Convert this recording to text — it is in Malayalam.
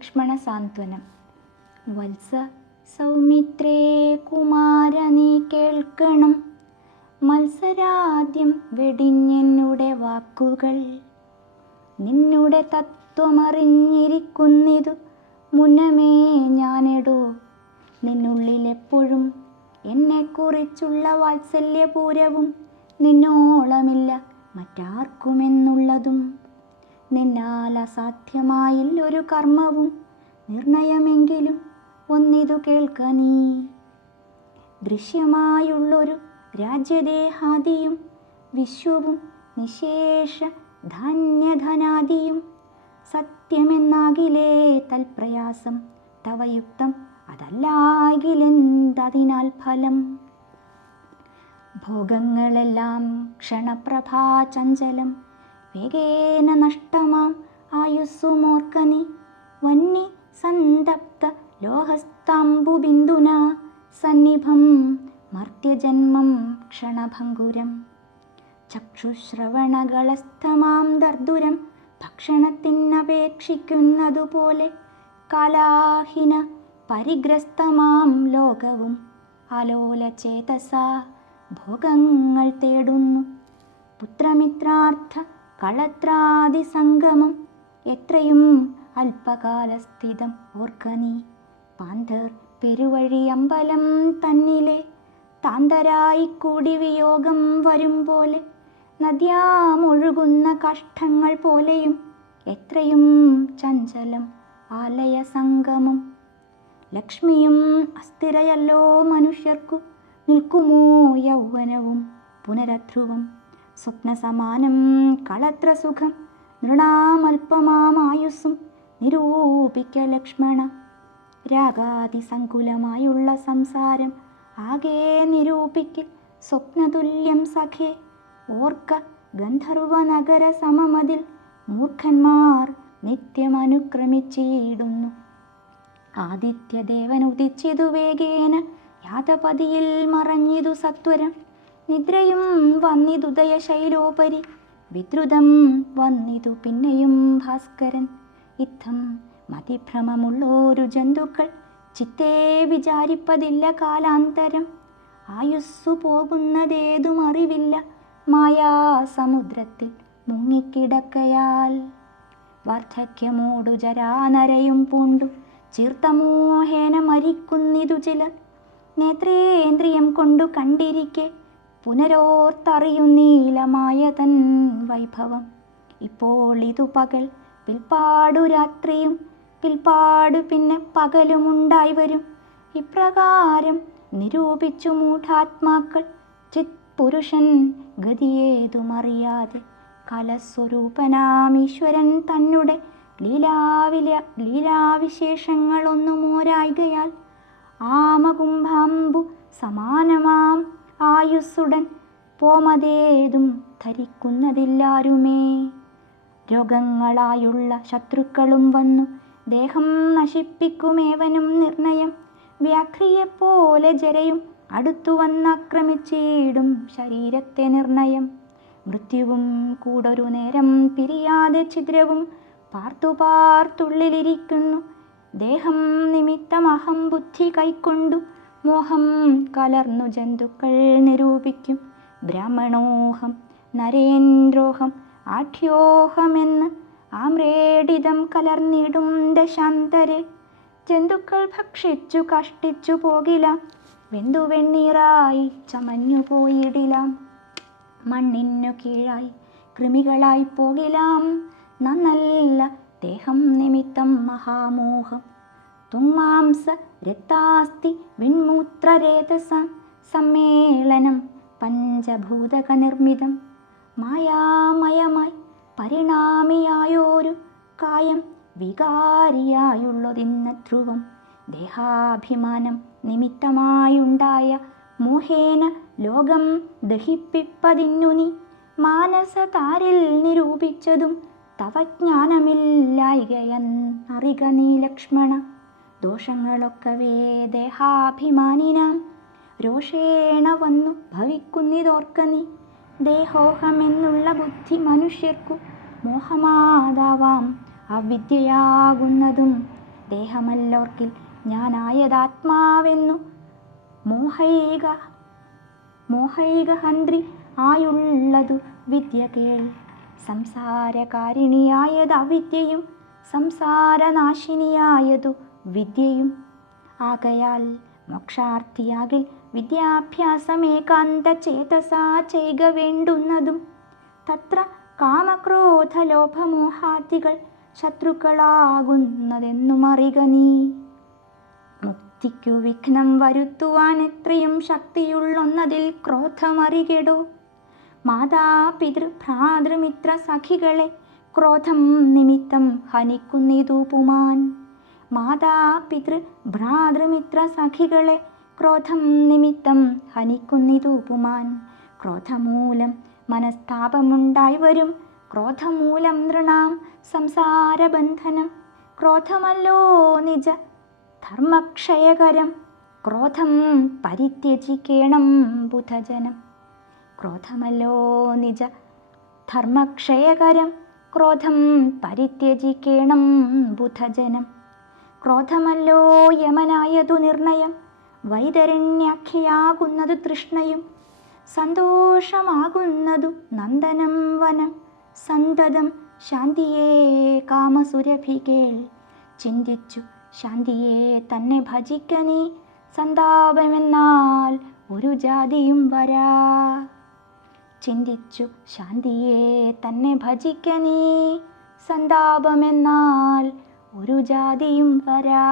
ലക്ഷ്മണ സാന്ത്വനം വത്സ സൗമിത്രേ കുമാര നീ കേൾക്കണം. മത്സരാദ്യം വെടിഞ്ഞെന്നുടെ വാക്കുകൾ. നിന്നുടെ തത്വമറിഞ്ഞിരിക്കുന്നിതു മുന്നമേ ഞാനെടോ. നിന്നുള്ളിലെപ്പോഴും എന്നെക്കുറിച്ചുള്ള വാത്സല്യപൂരവും നിന്നോളമില്ല മറ്റാർക്കുമെന്നുള്ളതും. നിന്നാൽ അസാധ്യമായില്ലൊരു കർമ്മവും നിർണയമെങ്കിലും ഒന്നിതു കേൾക്ക നീ. ദൃശ്യമായുള്ളൊരു രാജ്യദേഹാദിയും വിശ്വവും നിശേഷ ധാന്യധനാദിയും സത്യമെന്നാകിലേ തൽപ്രയാസം തവയുക്തം അതല്ലാകിലെന്തതിനാൽ ഫലം. ഭോഗങ്ങളെല്ലാം ക്ഷണപ്രഭാ ചഞ്ചലം വേഗേന നഷ്ടമാം ആയുസ്സുമോർക്കനി. വന്നി സന്തപ്ത ലോഹസ്താംബുബിന്ദുന. സന്നിഭം മർത്യജന്മം ക്ഷണഭംഗുരം ചക്ഷുശ്രവണകളസ്ഥമാം ദർദുരം ഭക്ഷണത്തിനപേക്ഷിക്കുന്നതുപോലെ കലാഹിന പരിഗ്രസ്തമാം ലോകവും അലോലചേതസ ഭോഗങ്ങൾ തേടുന്നു. പുത്രമിത്രാർത്ഥ കളത്രാദി സംഗമം എത്രയും അല്പകാലസ്ഥിതം ഓർക്കനീ പാന്തർ പെരുവഴി അമ്പലം തന്നിലെ താന്തരായി കൂടി വിയോഗം വരും പോലെ. നദ്യാമൊഴുകുന്ന കഷ്ടങ്ങൾ പോലെയും എത്രയും ചഞ്ചലം ആലയ സംഗമം ലക്ഷ്മിയും അസ്ഥിരയല്ലോ മനുഷ്യർക്കു നിൽക്കുമോ യൗവനവും പുനരധ്രുവം. സ്വപ്നസമാനം കളത്ര സുഖം നൃണാമൽപമാമായുസ്സും നിരൂപിക്ക ലക്ഷ്മണ. രാഗാതിസങ്കുലമായുള്ള സംസാരം ആകെ നിരൂപിക്ക് സ്വപ്നതുല്യം സഖേ. ഓർക്ക ഗന്ധർവ നഗര സമമതിൽ മൂർഖന്മാർ നിത്യമനുക്രമിച്ചിടുന്നു. ആദിത്യദേവൻ ഉദിച്ചിതു വേഗേന യാതപതിയിൽ മറഞ്ഞിതു സത്വരം. നിദ്രയും വന്നിതുദയ ശൈലോപരി വിദ്രുതം വന്നിതു പിന്നെയും ഭാസ്കരൻ. ഇത്തം മതിഭ്രമമുള്ളോരു ജന്തുക്കൾ. ചിത്തേ വിചാരിപ്പതില്ല കാലാന്തരം. ആയുസ്സു പോകുന്നതേതും അറിവില്ല മായാ സമുദ്രത്തിൽ മുങ്ങിക്കിടക്കയാൽ. വാർദ്ധക്യമോടു ജരാനരയും പൂണ്ടു. ചീർത്തമോഹേന മരിക്കുന്നിതു ചിലർ. നേത്രേന്ദ്രിയം കൊണ്ടു കണ്ടിരിക്കെ. പുനരോർത്തറിയുന്നീലമായ തൻ വൈഭവം. ഇപ്പോൾ ഇതു പകൽ പിൽപ്പാടു രാത്രിയും പിൽപ്പാടു പിന്നെ പകലുമുണ്ടായി വരും. ഇപ്രകാരം നിരൂപിച്ചു മൂഢാത്മാക്കൾ ചിത് പുരുഷൻ ഗതിയേതുമറിയാതെ കലസ്വരൂപനാം ഈശ്വരൻ തന്നെ ലീലാവില ലീലാവിശേഷങ്ങളൊന്നുമോരായികയാൽ ആമകുംഭാംബു സമാനമാം ആയുസ്സുടൻ പോമതേതും ധരിക്കുന്നതില്ലാരുമേ. രോഗങ്ങളായുള്ള ശത്രുക്കളും വന്നു. ദേഹം നശിപ്പിക്കുമേവനും നിർണയം. വ്യാഘ്രിയെപ്പോലെ ജരയും. അടുത്തു വന്നാക്രമിച്ചിടും ശരീരത്തെ നിർണയം. മൃത്യുവും കൂടൊരു നേരം പിരിയാതെ ഛിദ്രവും പാർത്തു പാർത്തുള്ളിലിരിക്കുന്നു ദേഹം നിമിത്തം അഹം ബുദ്ധി കൈക്കൊണ്ടു മോഹം കലർന്നു ജന്തുക്കൾ നിരൂപിക്കും. ബ്രാഹ്മണോഹം നരേന്ദ്രോഹം ആഠ്യോഹമെന്ന് ആമ്രേഡിതം കലർന്നിടും ദശാന്തരെ. ജന്തുക്കൾ ഭക്ഷിച്ചു കഷ്ടിച്ചു പോകിലാം വെന്തു വെണ്ണീറായി ചമഞ്ഞു പോയിടിലാം. മണ്ണിനു കീഴായി കൃമികളായി പോകിലാം നന്നല്ല ദേഹം നിമിത്തം മഹാമോഹം. തുമാംസ രക്താസ്തി വിൺമൂത്രരേതസ സമ്മേളനം പഞ്ചഭൂതക നിർമ്മിതം മായാമയമായി പരിണാമിയായോരു കായം വികാരിയായുള്ളതിന്ന ധ്രുവം ദേഹാഭിമാനം നിമിത്തമായുണ്ടായ മോഹേന ലോകം ദഹിപ്പിപ്പതിന്നു നീ മാനസതാരിൽ നിരൂപിച്ചതും തവ ജ്ഞാനമില്ലായികയെന്നറിക നീ ലക്ഷ്മണ. ദോഷങ്ങളൊക്കവേ ദേഹാഭിമാനിനാം രോഷേണ വന്നു ഭവിക്കുന്നിതോർക്ക നീ. ദേഹോഹമെന്നുള്ള ബുദ്ധി മനുഷ്യർക്കു മോഹമാതാവാം. അവിദ്യയാകുന്നതും ദേഹമല്ലോർക്കിൽ ഞാനായതാത്മാവെന്നു. മോഹൈക മോഹൈക ഹന്ത്രി ആയുള്ളതു വിദ്യ കേൾ. സംസാരകാരിണിയായത് അവിദ്യയും സംസാരനാശിനിയായതു വിദ്യയും. ആകയാൽ മോക്ഷാർത്ഥിയാകിൽ വിദ്യാഭ്യാസമേകാന്ത ചേതസാ ചെയ്യുക വേണ്ടുന്നതും. തത്ര കാമക്രോധലോഭമോഹാദികൾ ശത്രുക്കളാകുന്നതെന്നും അറിക നീ. മുക്തിക്കു വിഘ്നം വരുത്തുവാൻ എത്രയും ശക്തിയുള്ളൊന്നതിൽ ക്രോധമറികെടോ. മാതാപിതൃ ഭ്രാതൃമിത്ര സഖികളെ ക്രോധം നിമിത്തം ഹനിക്കുന്നിതു പുമാൻ മാതാപിതൃ ഭ്രാതൃമിത്ര സഖികളെ ക്രോധം നിമിത്തം ഹനിക്കുന്നിതു പുമാൻ ക്രോധമൂലം മനസ്താപമുണ്ടായി വരും. ക്രോധമൂലം നൃണാം സംസാരബന്ധനം. ക്രോധമല്ലോ നിജ ധർമ്മക്ഷയകരം. ക്രോധം പരിത്യജിക്കേണം ബുധജനം. ക്രോധമല്ലോ നിജ ധർമ്മക്ഷയകരം. ക്രോധം പരിത്യജിക്കേണം ബുധജനം. ക്രോധമല്ലോ യമനായതു നിർണയം. വൈതരണ്യാഖ്യയാകുന്നതു തൃഷ്ണയും. സന്തോഷമാകുന്നതു നന്ദനം വനം. സന്തതം ശാന്തിയേ കാമസുരഭികേൾ ചിന്തിച്ചു ശാന്തിയെ തന്നെ ഭജിക്ക നീ. സന്താപമെന്നാൽ ഒരു ജാതിയും വരാ. ചിന്തിച്ചു ശാന്തിയെ തന്നെ ഭജിക്ക നീ. സന്താപമെന്നാൽ ഒരു ജാതിയും വരാ.